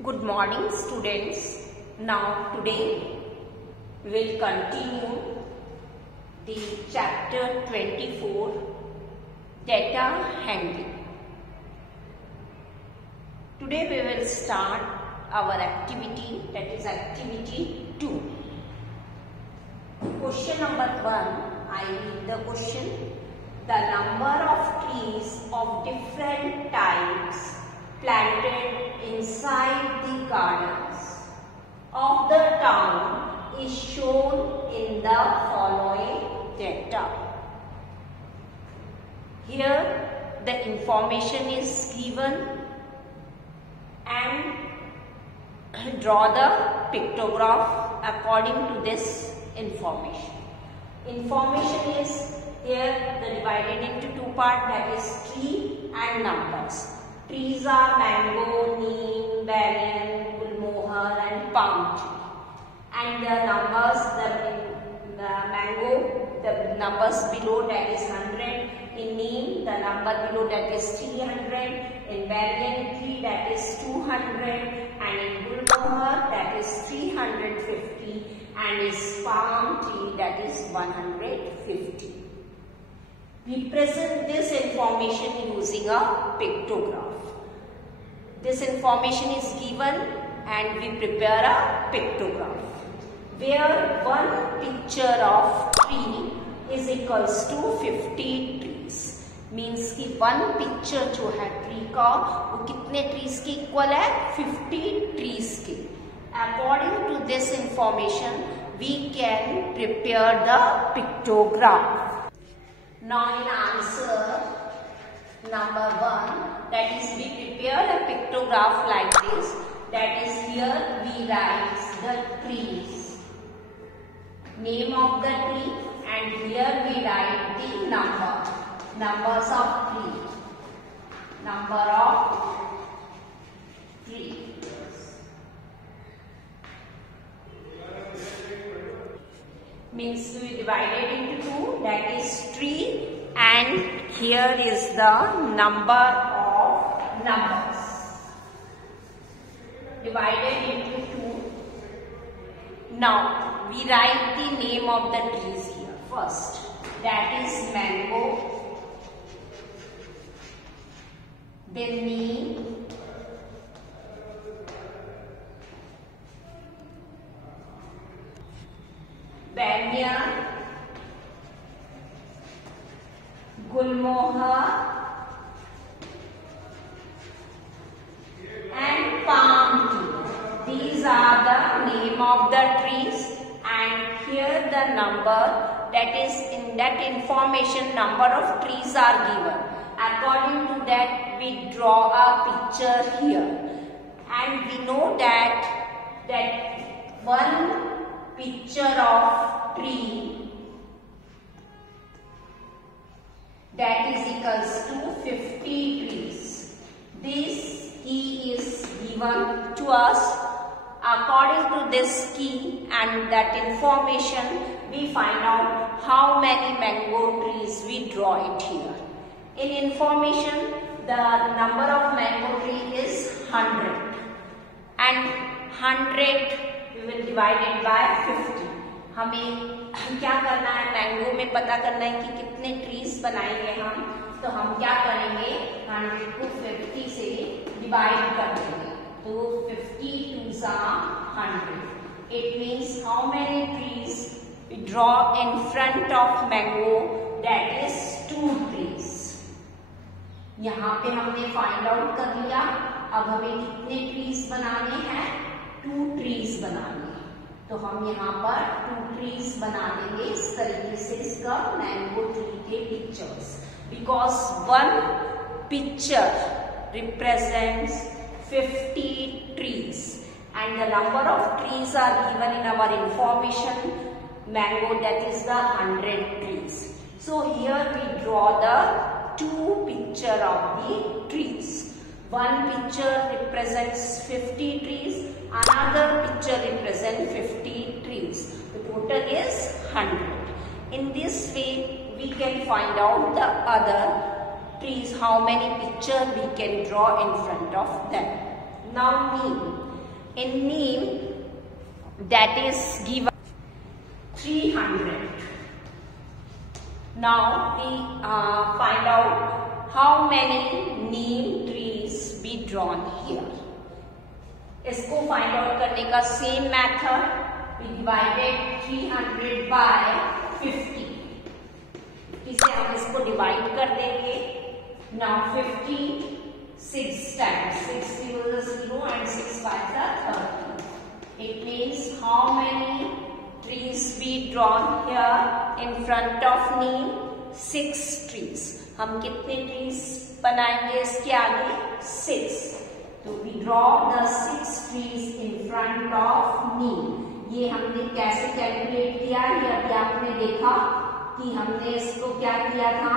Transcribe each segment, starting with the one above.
Good morning students. Now today we will continue the chapter 24 data handling. Today we will start our activity, that is activity 2. Question number 1, I read the question. The number of trees of different types planted inside the gardens of the town is shown in the following data. Here the information is given and draw the pictograph according to this information. Information is here divided into two parts, that is tree and numbers. Trees are mango, neem, banyan, gulmohar and palm tree. And the numbers, the mango, the numbers below that is 100. In neem, the number below that is 300. In banyan tree that is 200. And in gulmohar that is 350. And in palm tree that is 150. We present this information using a pictograph. This information is given and we prepare a pictograph where one picture of tree is equals to 50 trees. Means कि one picture जो है tree का वो कितने trees के equal है? 50 trees के. According to this information we can prepare the pictograph. Now in answer number 1, that is we prepare a pictograph like this, that is here we write the trees, name of the tree, and here we write the numbers of tree, number of tree. Means we divided into two, that is tree, and here is the number of numbers. Divided into two. Now we write the name of the trees here first. That is mango, then neem, banyan, gulmohar and palm tree. These are the name of the trees, and here the number, that is in that information number of trees are given. According to that we draw a picture here, and we know that one picture of tree that is equals to 50 trees. This key is given to us. According to this key and that information we find out how many mango trees we draw it here. In information the number of mango tree is 100 and 100 we will divide it by 50. हमें क्या करना है, mango में पता करना है कि कितने ट्रीज बनाएंगे हम, तो हम क्या करेंगे 100 को 50 से डिवाइड कर देंगे, तो 50 2s are 100. It means how many trees we draw in front of mango, that is 2 trees. यहाँ पे हमने फाइंड आउट कर लिया. अब हमें कितने ट्रीज बनाने हैं? 2 ट्रीज बनाने हैं, तो हम यहाँ पर 2 ट्रीज बना देंगे इस तरीके से इसका मैंगो ट्री के pictures, because one picture represents 50 trees and the number of trees are given in our information mango, that is the 100 trees. So here we draw the 2 picture of the trees. One picture represents 50 trees, another picture represents 50 trees. The total is 100. In this way, we can find out the other trees, how many pictures we can draw in front of them. Now neem. In neem, that is given 300. Now we find out how many neem trees be drawn here. इसको find out करने का same method. We divided 300 by 50. इसे हम इसको divide कर देंगे. Now 50 6 times. 6 0 is 0 and 6 5 are 30. It means how many trees be drawn here in front of neem? 6 trees. हम कितने trees बनाएंगे इसके आगे? 6. तो we draw the 6 trees in front of neem. ये हमने कैसे कैलकुलेट किया? ये अभी आपने देखा कि हमने इसको क्या किया था?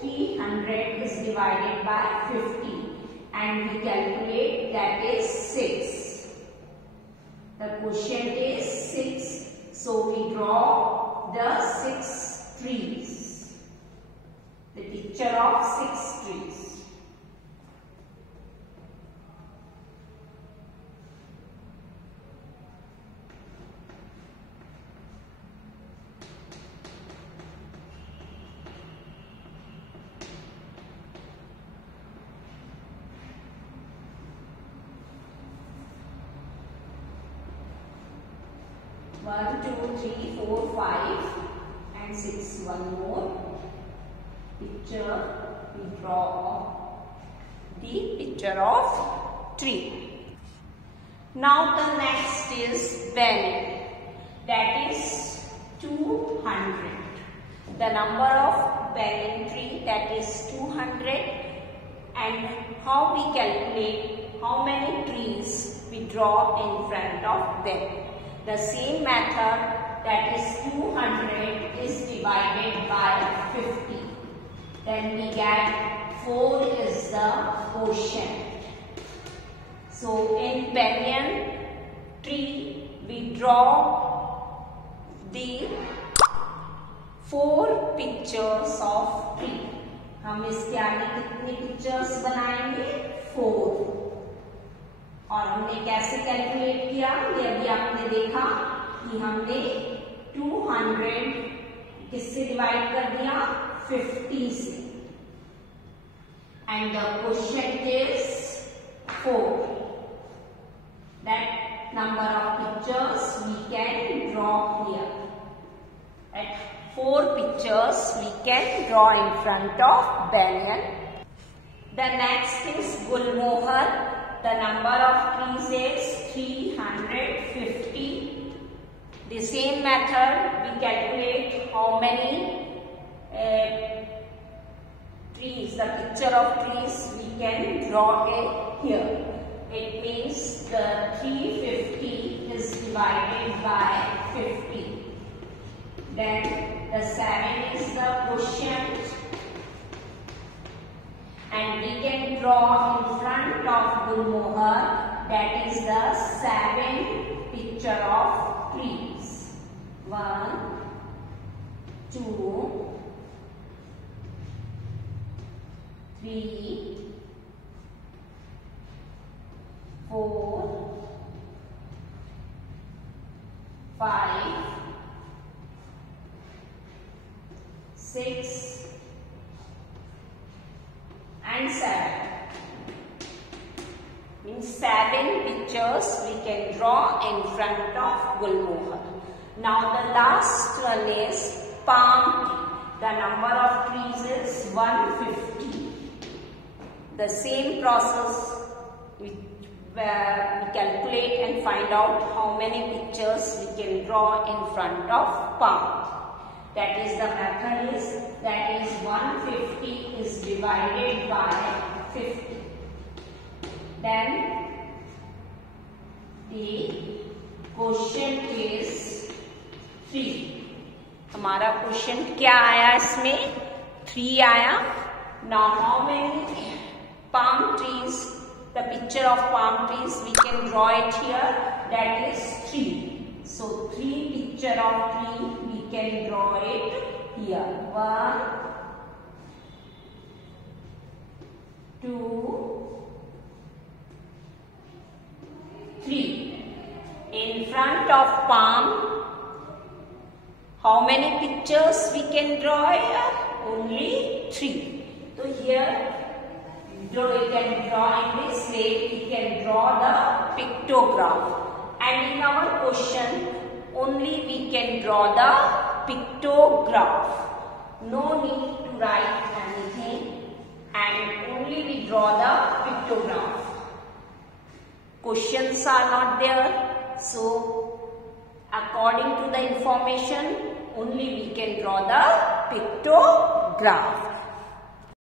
300 is divided by 50 and we calculate that is 6. The quotient is 6. So we draw the 6 trees. The picture of 6 trees. One, two, three, four, 5 and 6. One more picture. We draw the picture of tree. Now the next is banyan. That is 200. The number of banyan tree, that is 200. And how we calculate how many trees we draw in front of them? The same method, that is 200 is divided by 50. Then we get 4 is the quotient. So in banyan tree we draw the 4 pictures of tree. हम इसके आगे कितने pictures बनाएंगे? 4. और हमने कैसे calculate किया? ये अभी आपने देखा कि हमने 200 किससे डिवाइड कर दिया? 50 से. And the question is 4. That number of pictures we can draw here. At 4 pictures we can draw in front of banyan. The next is gulmohar. The number of trees is 350. The same method we calculate how many trees, the picture of trees we can draw here. It means the 350 is divided by 50. Then the 7 is the quotient. And we can draw in front of gulmohar, that is the 7 picture of trees. 1, 2, 3, 4, 5, 6 and 7. Means 7 pictures we can draw in front of gulmohar. Now the last one is palm. The number of trees is 150. The same process we calculate and find out how many pictures we can draw in front of palm. That is the method is, that is 150 is divided by 50. Then the quotient is 3. हमारा question क्या आया? इसमें 3 आया. Now how many palm trees, the picture of palm trees we can draw it here? That is 3. So 3 picture of tree we can draw it here. 1, 2, front of palm, how many pictures we can draw here? Only 3. So here we can draw in this way, we can draw the pictograph. And in our question, only we can draw the pictograph. No need to write anything, and only we draw the pictograph. Questions are not there, so according to the information, only we can draw the pictograph.